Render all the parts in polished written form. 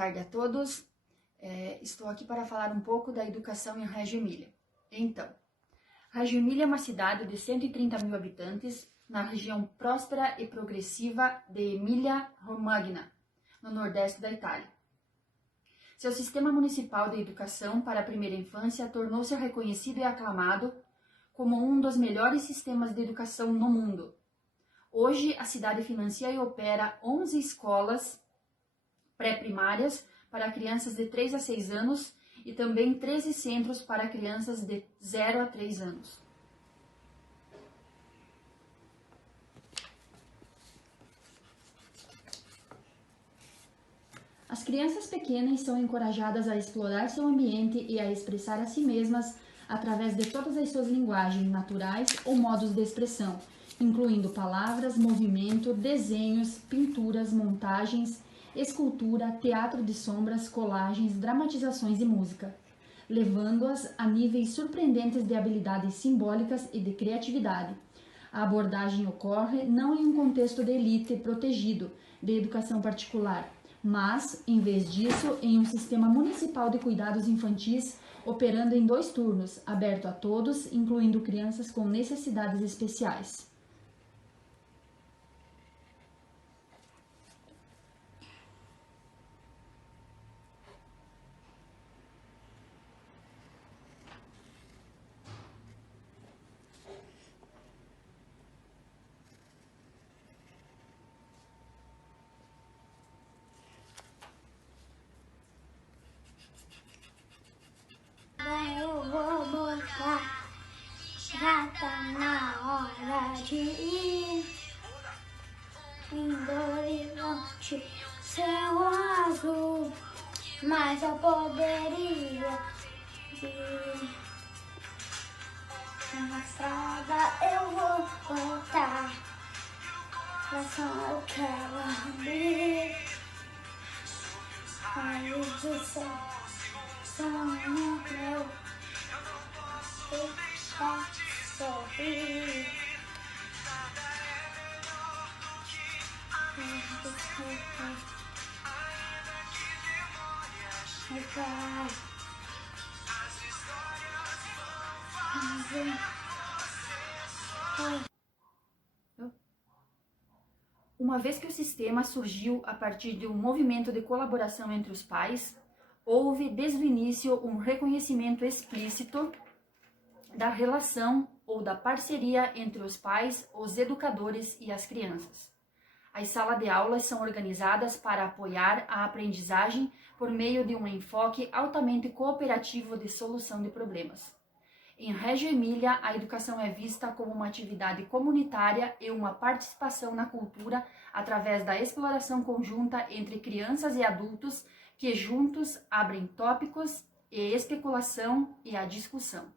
tarde a todos. Estou aqui para falar um pouco da educação em Reggio Emília. Então, Reggio Emília é uma cidade de 130 mil habitantes na região próspera e progressiva de Emília-Romagna, no nordeste da Itália. Seu sistema municipal de educação para a primeira infância tornou-se reconhecido e aclamado como um dos melhores sistemas de educação no mundo. Hoje, a cidade financia e opera 11 escolas pré-primárias para crianças de 3 a 6 anos e também 13 centros para crianças de 0 a 3 anos. As crianças pequenas são encorajadas a explorar seu ambiente e a expressar a si mesmas através de todas as suas linguagens naturais ou modos de expressão, incluindo palavras, movimento, desenhos, pinturas, montagens, escultura, teatro de sombras, colagens, dramatizações e música, levando-as a níveis surpreendentes de habilidades simbólicas e de criatividade. A abordagem ocorre não em um contexto de elite protegido, de educação particular, mas, em vez disso, em um sistema municipal de cuidados infantis operando em 2 turnos, aberto a todos, incluindo crianças com necessidades especiais. Eu vou mostrar, já tá na hora de ir. Lindo horizonte, céu azul, mas eu poderia ir. Na estrada eu vou voltar, coração eu quero abrir. Olhos do céu. Sonho meu, deixar sorrir. Uma vez que o sistema surgiu a partir de um movimento de colaboração entre os pais, houve desde o início um reconhecimento explícito da relação ou da parceria entre os pais, os educadores e as crianças. As salas de aulas são organizadas para apoiar a aprendizagem por meio de um enfoque altamente cooperativo de solução de problemas. Em Reggio Emília, a educação é vista como uma atividade comunitária e uma participação na cultura através da exploração conjunta entre crianças e adultos que juntos abrem tópicos e especulação e a discussão.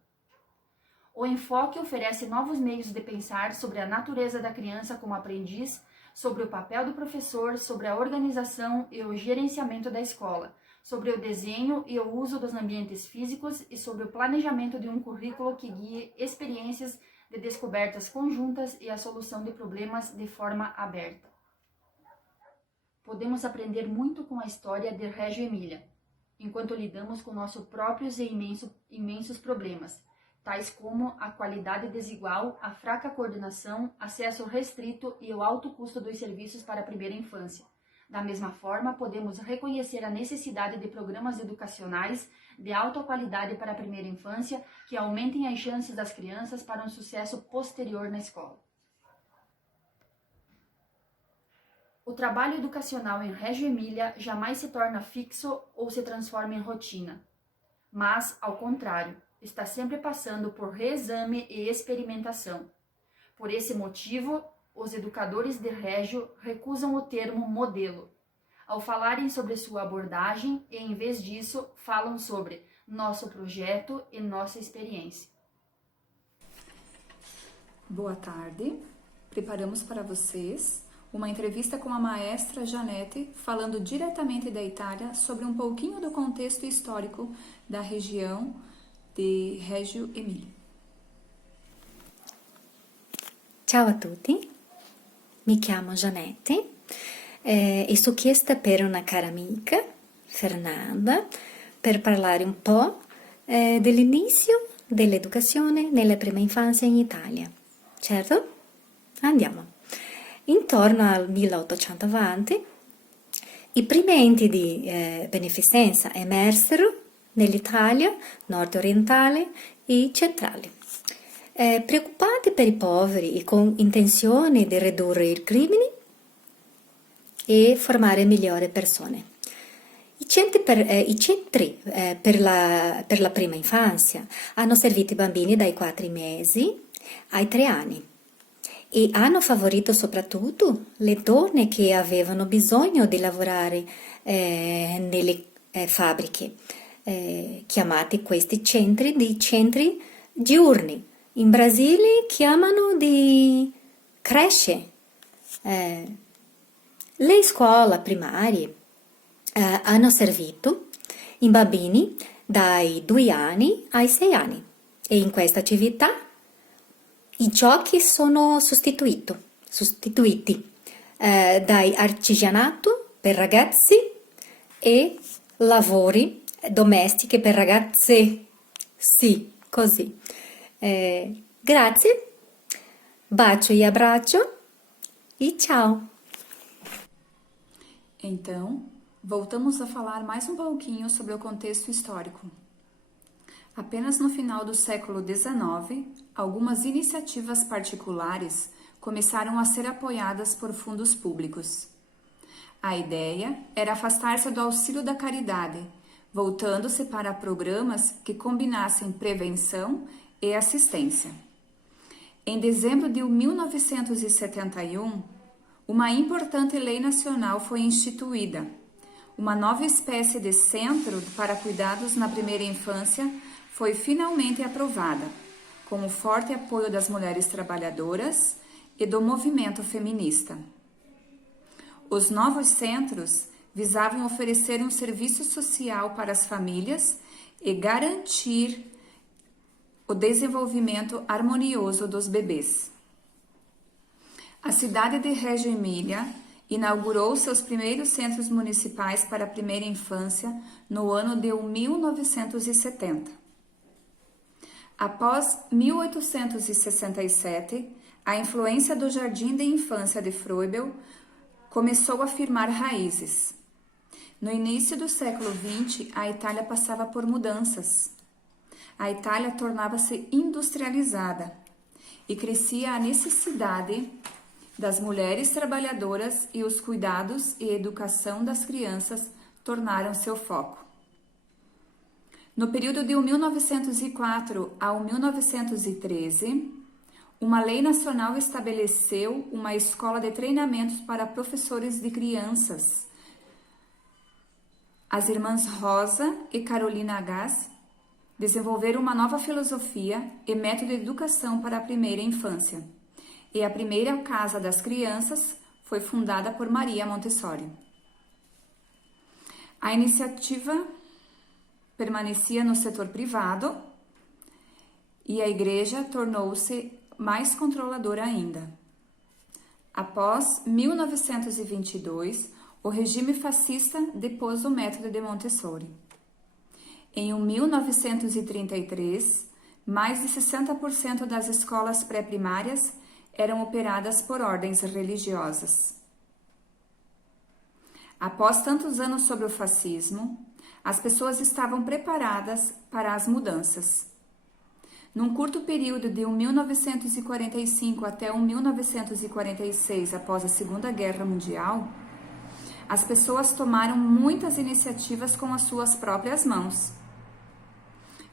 O enfoque oferece novos meios de pensar sobre a natureza da criança como aprendiz, sobre o papel do professor, sobre a organização e o gerenciamento da escola, sobre o desenho e o uso dos ambientes físicos e sobre o planejamento de um currículo que guie experiências de descobertas conjuntas e a solução de problemas de forma aberta. Podemos aprender muito com a história de Reggio Emília, enquanto lidamos com nossos próprios e imensos problemas, tais como a qualidade desigual, a fraca coordenação, acesso restrito e o alto custo dos serviços para a primeira infância. Da mesma forma, podemos reconhecer a necessidade de programas educacionais de alta qualidade para a primeira infância que aumentem as chances das crianças para um sucesso posterior na escola. O trabalho educacional em Reggio Emília jamais se torna fixo ou se transforma em rotina, mas, ao contrário, está sempre passando por reexame e experimentação. Por esse motivo, os educadores de Reggio recusam o termo modelo, ao falarem sobre sua abordagem e, em vez disso, falam sobre nosso projeto e nossa experiência. Boa tarde, preparamos para vocês uma entrevista com a maestra Janete, falando diretamente da Itália sobre um pouquinho do contexto histórico da região di Reggio Emília. Ciao a tutti, mi chiamo Janete e sto chiesta per una cara amica Fernanda, per parlare un po' dell'inizio dell'educazione nella prima infanzia in Italia. Certo? Andiamo. Intorno al 1800 avanti, i primi enti di beneficenza emersero nell'Italia nord-orientale e centrale. Preoccupati per i poveri e con intenzione di ridurre i crimini e formare migliori persone. I centri per la prima infanzia hanno servito i bambini dai 4 mesi ai 3 anni e hanno favorito soprattutto le donne che avevano bisogno di lavorare nelle fabbriche, chiamati questi centri di centri diurni. In Brasile chiamano di creche. Le scuole primarie hanno servito i bambini dai 2 anni ai 6 anni e in questa attività i giochi sono sostituiti dai artigianato per ragazzi e lavori domestici per ragazze. Sì, così. Grazie, bacio e abbraccio e tchau! Então, voltamos a falar mais um pouquinho sobre o contexto histórico. Apenas no final do século XIX, algumas iniciativas particulares começaram a ser apoiadas por fundos públicos. A ideia era afastar-se do auxílio da caridade, voltando-se para programas que combinassem prevenção e assistência. Em dezembro de 1971, uma importante lei nacional foi instituída. Uma nova espécie de centro para cuidados na primeira infância foi finalmente aprovada, com o forte apoio das mulheres trabalhadoras e do movimento feminista. Os novos centros visavam oferecer um serviço social para as famílias e garantir o desenvolvimento harmonioso dos bebês. A cidade de Reggio Emília inaugurou seus primeiros centros municipais para a primeira infância no ano de 1970. Após 1867, a influência do Jardim de Infância de Froebel começou a firmar raízes. No início do século XX, a Itália passava por mudanças. A Itália tornava-se industrializada e crescia a necessidade das mulheres trabalhadoras e os cuidados e educação das crianças tornaram seu foco. No período de 1904 a 1913, uma lei nacional estabeleceu uma escola de treinamentos para professores de crianças. As irmãs Rosa e Carolina Hagas desenvolveram uma nova filosofia e método de educação para a primeira infância. E a primeira Casa das Crianças foi fundada por Maria Montessori. A iniciativa permanecia no setor privado e a igreja tornou-se mais controladora ainda. Após 1922, o regime fascista depôs o método de Montessori. Em 1933, mais de 60% das escolas pré-primárias eram operadas por ordens religiosas. Após tantos anos sob o fascismo, as pessoas estavam preparadas para as mudanças. Num curto período de 1945 até 1946, após a Segunda Guerra Mundial, as pessoas tomaram muitas iniciativas com as suas próprias mãos.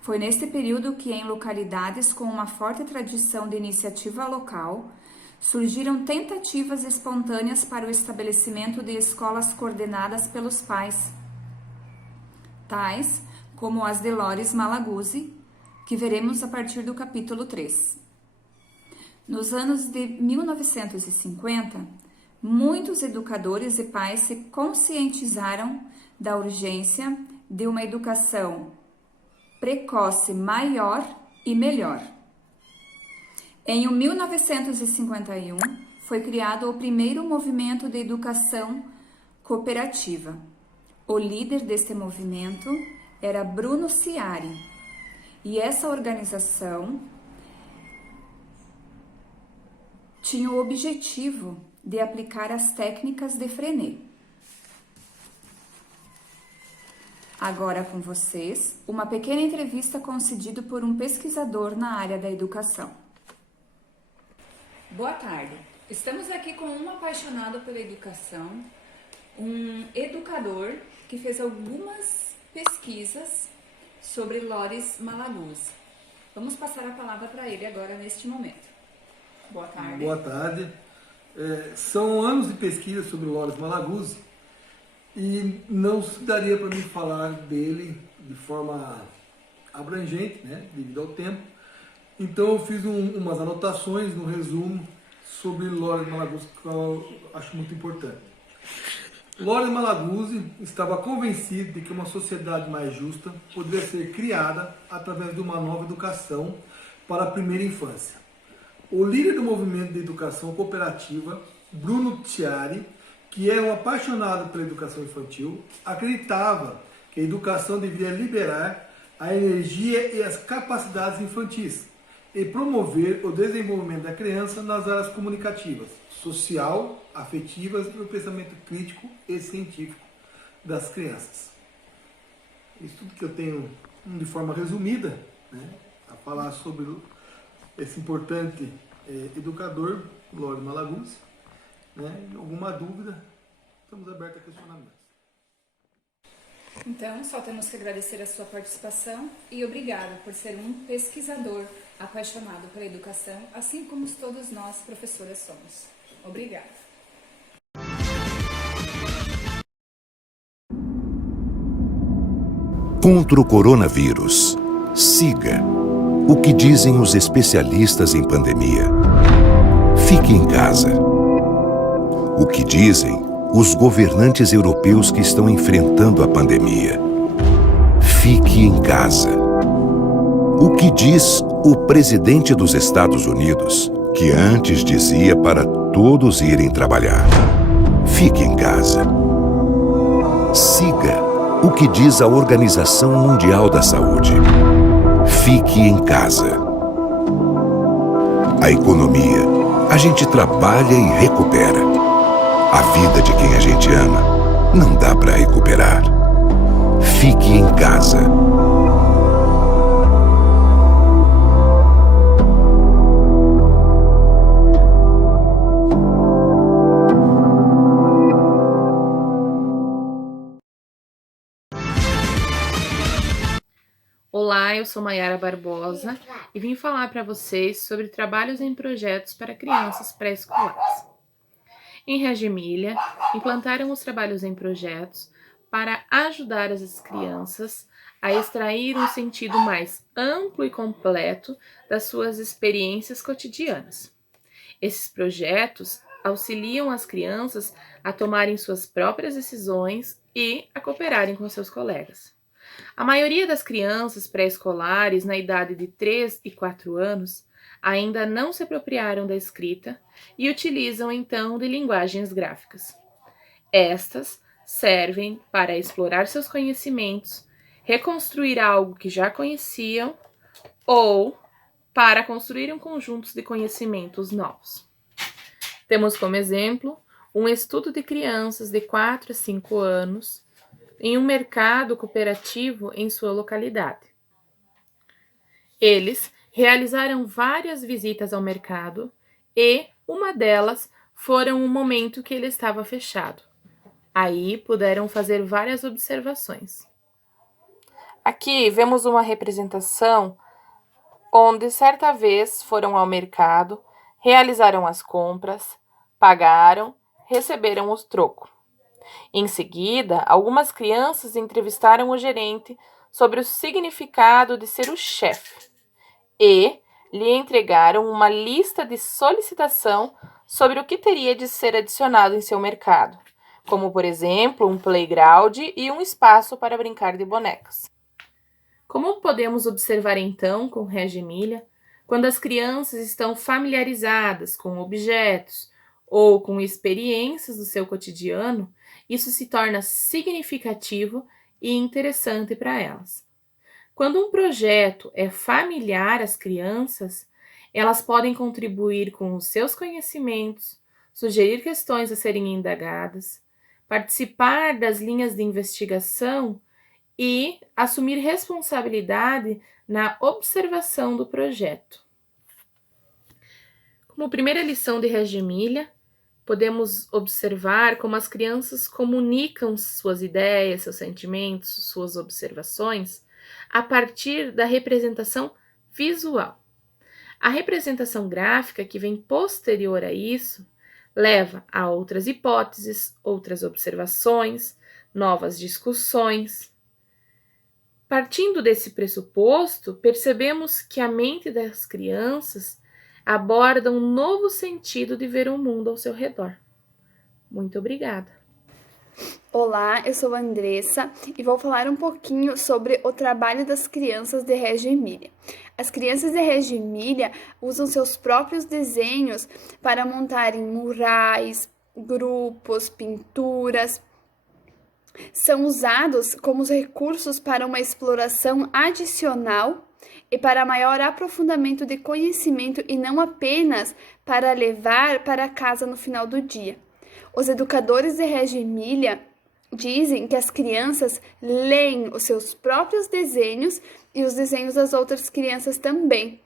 Foi neste período que, em localidades com uma forte tradição de iniciativa local, surgiram tentativas espontâneas para o estabelecimento de escolas coordenadas pelos pais, tais como as de Loris Malaguzzi, que veremos a partir do capítulo 3. Nos anos de 1950, muitos educadores e pais se conscientizaram da urgência de uma educação precoce maior e melhor. Em 1951, foi criado o primeiro movimento de educação cooperativa, O líder deste movimento era Bruno Chiari, e essa organização tinha o objetivo de aplicar as técnicas de Freinet. Agora com vocês, uma pequena entrevista concedida por um pesquisador na área da educação. Boa tarde. Estamos aqui com um apaixonado pela educação, um educador que fez algumas pesquisas sobre Loris Malaguzzi. Vamos passar a palavra para ele agora neste momento. Boa tarde. Boa tarde. São anos de pesquisa sobre Loris Malaguzzi e não daria para mim falar dele de forma abrangente, né, devido ao tempo. Então eu fiz umas anotações, um resumo sobre Loris Malaguzzi que eu acho muito importante. Loris Malaguzzi estava convencido de que uma sociedade mais justa poderia ser criada através de uma nova educação para a primeira infância. O líder do movimento de educação cooperativa, Bruno Chiari, que era um apaixonado pela educação infantil, acreditava que a educação deveria liberar a energia e as capacidades infantis e promover o desenvolvimento da criança nas áreas comunicativas, social, afetivas e o pensamento crítico e científico das crianças. Isso tudo que eu tenho de forma resumida, né, a falar sobre esse importante educador, Loris Malaguzzi. Né, alguma dúvida, estamos abertos a questionamentos. Então, só temos que agradecer a sua participação e obrigado por ser um pesquisador apaixonado pela educação, assim como todos nós, professores, somos. Obrigada. Contra o coronavírus, siga o que dizem os especialistas em pandemia. Fique em casa. O que dizem os governantes europeus que estão enfrentando a pandemia. Fique em casa. O que diz o presidente dos Estados Unidos, que antes dizia para todos irem trabalhar. Fique em casa. Siga o que diz a Organização Mundial da Saúde. Fique em casa. A economia, a gente trabalha e recupera. A vida de quem a gente ama não dá para recuperar. Fique em casa. Olá, eu sou Maiara Barbosa e vim falar para vocês sobre trabalhos em projetos para crianças pré-escolares. Em Reggio Emília, implantaram os trabalhos em projetos para ajudar as crianças a extrair um sentido mais amplo e completo das suas experiências cotidianas. Esses projetos auxiliam as crianças a tomarem suas próprias decisões e a cooperarem com seus colegas. A maioria das crianças pré-escolares na idade de 3 e 4 anos ainda não se apropriaram da escrita e utilizam então de linguagens gráficas. Estas servem para explorar seus conhecimentos, reconstruir algo que já conheciam ou para construir um conjunto de conhecimentos novos. Temos como exemplo um estudo de crianças de 4 a 5 anos em um mercado cooperativo em sua localidade. Eles realizaram várias visitas ao mercado e uma delas foram o momento que ele estava fechado. Aí puderam fazer várias observações. Aqui vemos uma representação onde certa vez foram ao mercado, realizaram as compras, pagaram, receberam o troco. Em seguida, algumas crianças entrevistaram o gerente sobre o significado de ser o chefe e lhe entregaram uma lista de solicitação sobre o que teria de ser adicionado em seu mercado, como, por exemplo, um playground e um espaço para brincar de bonecas. Como podemos observar então com Reggio Emília, quando as crianças estão familiarizadas com objetos ou com experiências do seu cotidiano, isso se torna significativo e interessante para elas. Quando um projeto é familiar às crianças, elas podem contribuir com os seus conhecimentos, sugerir questões a serem indagadas, participar das linhas de investigação e assumir responsabilidade na observação do projeto. Como primeira lição de Reggio Emilia, podemos observar como as crianças comunicam suas ideias, seus sentimentos, suas observações a partir da representação visual. A representação gráfica, que vem posterior a isso, leva a outras hipóteses, outras observações, novas discussões. Partindo desse pressuposto, percebemos que a mente das crianças aborda um novo sentido de ver o mundo ao seu redor. Muito obrigada. Olá, eu sou a Andressa e vou falar um pouquinho sobre o trabalho das crianças de Reggio Emilia. As crianças de Reggio Emilia usam seus próprios desenhos para montarem murais, grupos, pinturas. São usados como recursos para uma exploração adicional e para maior aprofundamento de conhecimento e não apenas para levar para casa no final do dia. Os educadores de Reggio Emilia dizem que as crianças leem os seus próprios desenhos e os desenhos das outras crianças também.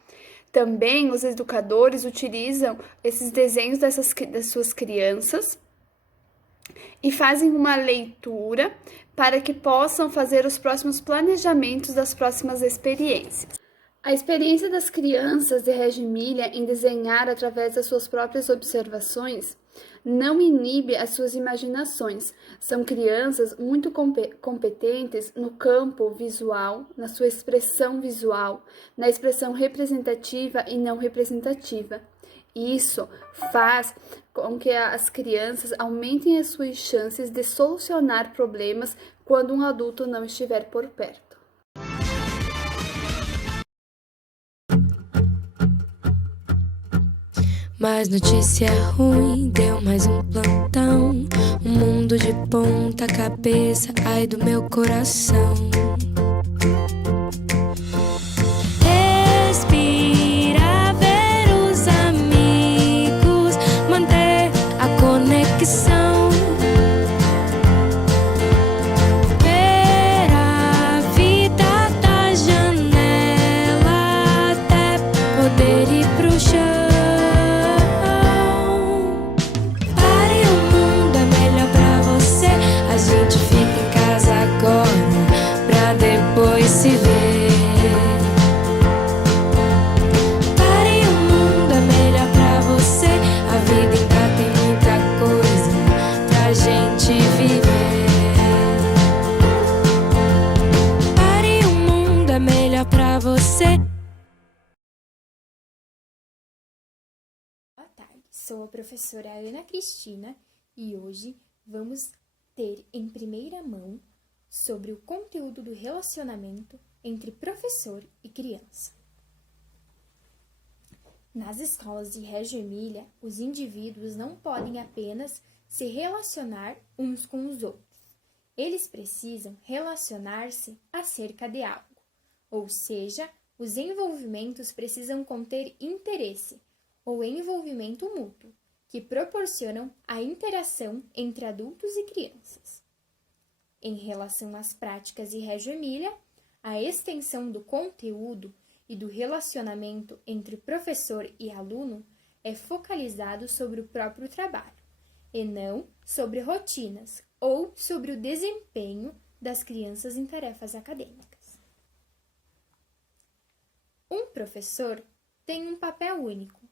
Também os educadores utilizam esses desenhos das suas crianças e fazem uma leitura para que possam fazer os próximos planejamentos das próximas experiências. A experiência das crianças de Reggio Emilia em desenhar através das suas próprias observações não inibe as suas imaginações. São crianças muito competentes no campo visual, na sua expressão visual, na expressão representativa e não representativa. Isso faz com que as crianças aumentem as suas chances de solucionar problemas quando um adulto não estiver por perto. Mais notícia ruim, deu mais um plantão. Um mundo de ponta cabeça, ai do meu coração. Respirar, ver os amigos, manter a conexão. Ver a vida da janela até poder ir pro chão. Boa tarde, sou a professora Ana Cristina e hoje vamos ter em primeira mão sobre o conteúdo do relacionamento entre professor e criança. Nas escolas de Reggio Emilia, os indivíduos não podem apenas se relacionar uns com os outros. Eles precisam relacionar-se acerca de algo, ou seja, os envolvimentos precisam conter interesse ou envolvimento mútuo, que proporcionam a interação entre adultos e crianças. Em relação às práticas de Reggio Emilia, a extensão do conteúdo e do relacionamento entre professor e aluno é focalizado sobre o próprio trabalho, e não sobre rotinas ou sobre o desempenho das crianças em tarefas acadêmicas. Um professor tem um papel único.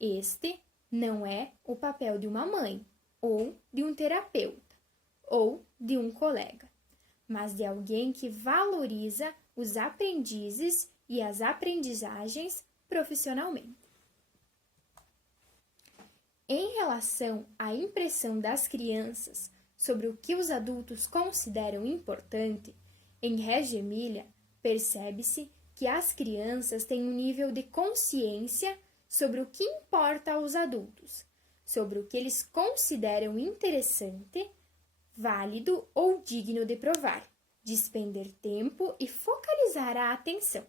Este não é o papel de uma mãe, ou de um terapeuta, ou de um colega, mas de alguém que valoriza os aprendizes e as aprendizagens profissionalmente. Em relação à impressão das crianças sobre o que os adultos consideram importante, em Reggio Emilia percebe-se que as crianças têm um nível de consciência sobre o que importa aos adultos, sobre o que eles consideram interessante, válido ou digno de provar, despender tempo e focalizar a atenção.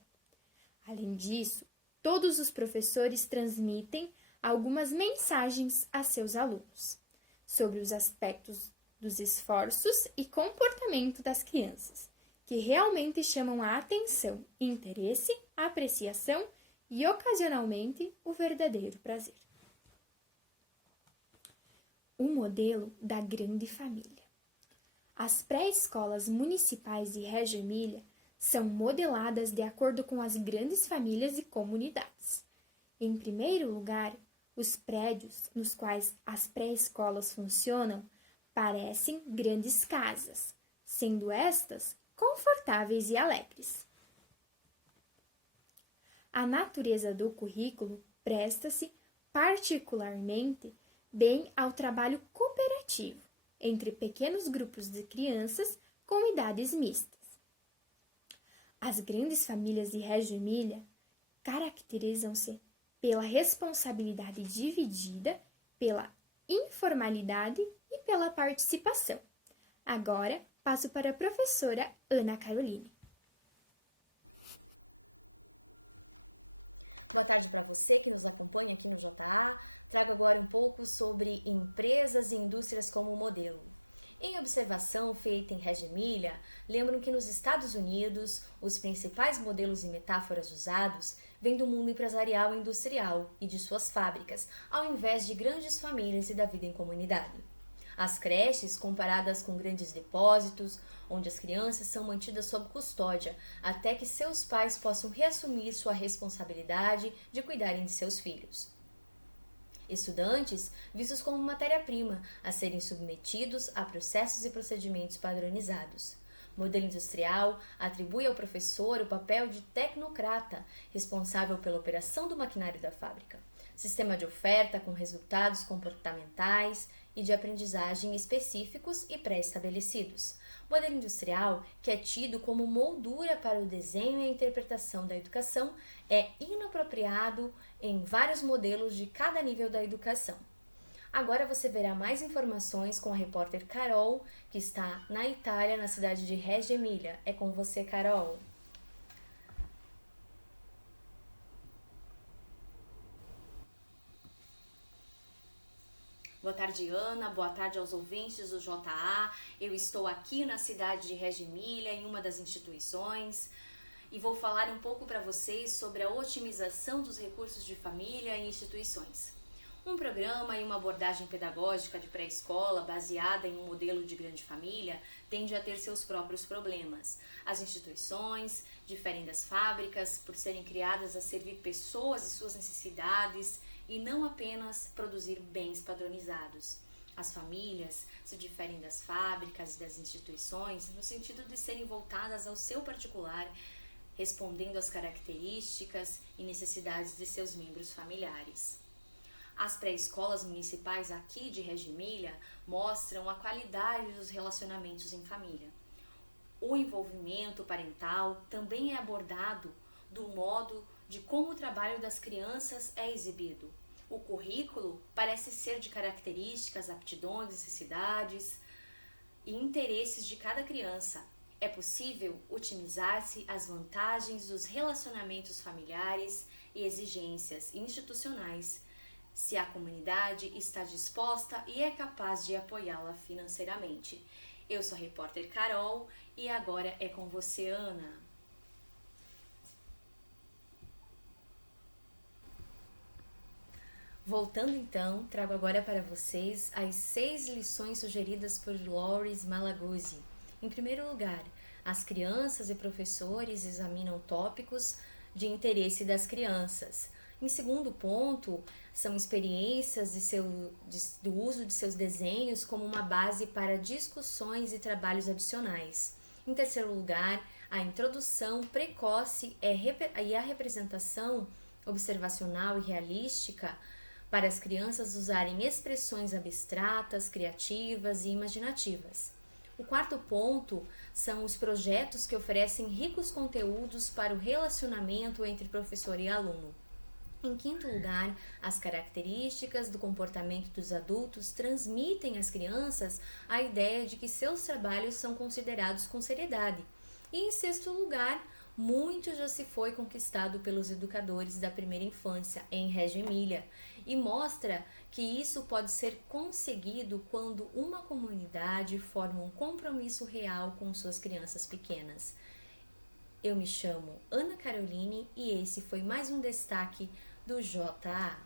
Além disso, todos os professores transmitem algumas mensagens a seus alunos sobre os aspectos dos esforços e comportamento das crianças, que realmente chamam a atenção, interesse, apreciação e, ocasionalmente, o verdadeiro prazer. O modelo da grande família. As pré-escolas municipais de Reggio Emília são modeladas de acordo com as grandes famílias e comunidades. Em primeiro lugar, os prédios nos quais as pré-escolas funcionam parecem grandes casas, sendo estas confortáveis e alegres. A natureza do currículo presta-se particularmente bem ao trabalho cooperativo entre pequenos grupos de crianças com idades mistas. As grandes famílias de Reggio Emília caracterizam-se pela responsabilidade dividida, pela informalidade e pela participação. Agora, passo para a professora Ana Caroline. Boa tarde para você que nos acompanha aqui no JA. Trago agora um pouco sobre empresas e indústrias como modelo. Em observação feita em Reggio Emília, lembram que nos Estados Unidos, os principais modelos e metáforas usados vêm do mundo empresarial e industrial e de suas fábricas, ao invés de grandes famílias e da vida em comunidade. As creches, comparadas com grandes depósitos, onde as crianças são mantidas sob custódia até que seus pais possam reassumir sua responsabilidade de cuidarem de seus filhos. Estudantes vistos como matéria-prima a serem submetidos a processos e procedimentos padronizados. Modelo industrial atribui ao professor o papel de tecnocrata, responsável pela operação do maquinário da fábrica. Sistema de oferta com resultados comportamentais e de aprendizagem específicos e pré-estabelecidos. Modelo industrial, que é tido como moldura para o desenho e a interpretação da educação, é inapropriado em vários modelos de cada nível da educação. Agora você verá mais informações com a repórter Carol, que está na Itália, na cidade de Reggio Emília. É com você, Carol. Boa tarde, Ana. Boa tarde aos ouvintes do JA. Eu estou aqui na cidade de Reggio Emília, em uma das instituições, e vou falar um pouco para vocês sobre a otimização dos recursos de família em instituições. Um programa e uma abordagem pedagógica de pré-escola baseada em um modelo de grande família tende a ter seus próprios problemas. As instituições diferem das fábricas por serem criadas a servir pessoas e suas necessidades e não apenas produzir bens padronizados. As famílias se diferem das fábricas e das instituições no sentido de serem voltadas ao seu particular, respondendo às características e necessidades de seus membros familiares. As pré-escolas municipais aqui de Reggio Emília mostram a qualidade dos relacionamentos em família. O envolvimento parental também é abordado do modo de como o trabalho das crianças é exibido. O currículo parece ser de características, aptidões, necessidades e interesses de cada criança. É possível otimizar-se as vantagens dos relacionamentos familiares e exigências institucionais, se a comunidade está disposta e é capaz de apoiá-la financeiramente. Eu sou a repórter Carol e agora é com você, Ana. Voltando então, trago agora para vocês as 6 lições sugeridas por Loris Malaguzzi. Em primeiro lugar, as crianças e professores examinam tópicos de interesse das crianças. Em segundo ponto, são experiências do uso de seus desenhos como uma base para discussões e trabalhos adicionais. Em terceiro lugar, a introdução precoce e a representação observacional e realística para as crianças usarem expressões abstratas, criativas e imaginativas. O quarto ponto são os projetos que oferecem ricos conteúdos para o relacionamento entre professor e aluno. Em quinto lugar, as características do comportamento dos adultos transmitem às crianças a ideia de que seus trabalhos são considerados com seriedade. E em sexto lugar, muito já se foi conquistado pelos educadores da primeira infância em Reggio Emília e mostra que isso pode ser conseguido quando uma comunidade forma um compromisso real com suas crianças pequenas. Eu me chamo Ana Caroline e esse foi mais um destaque do JA.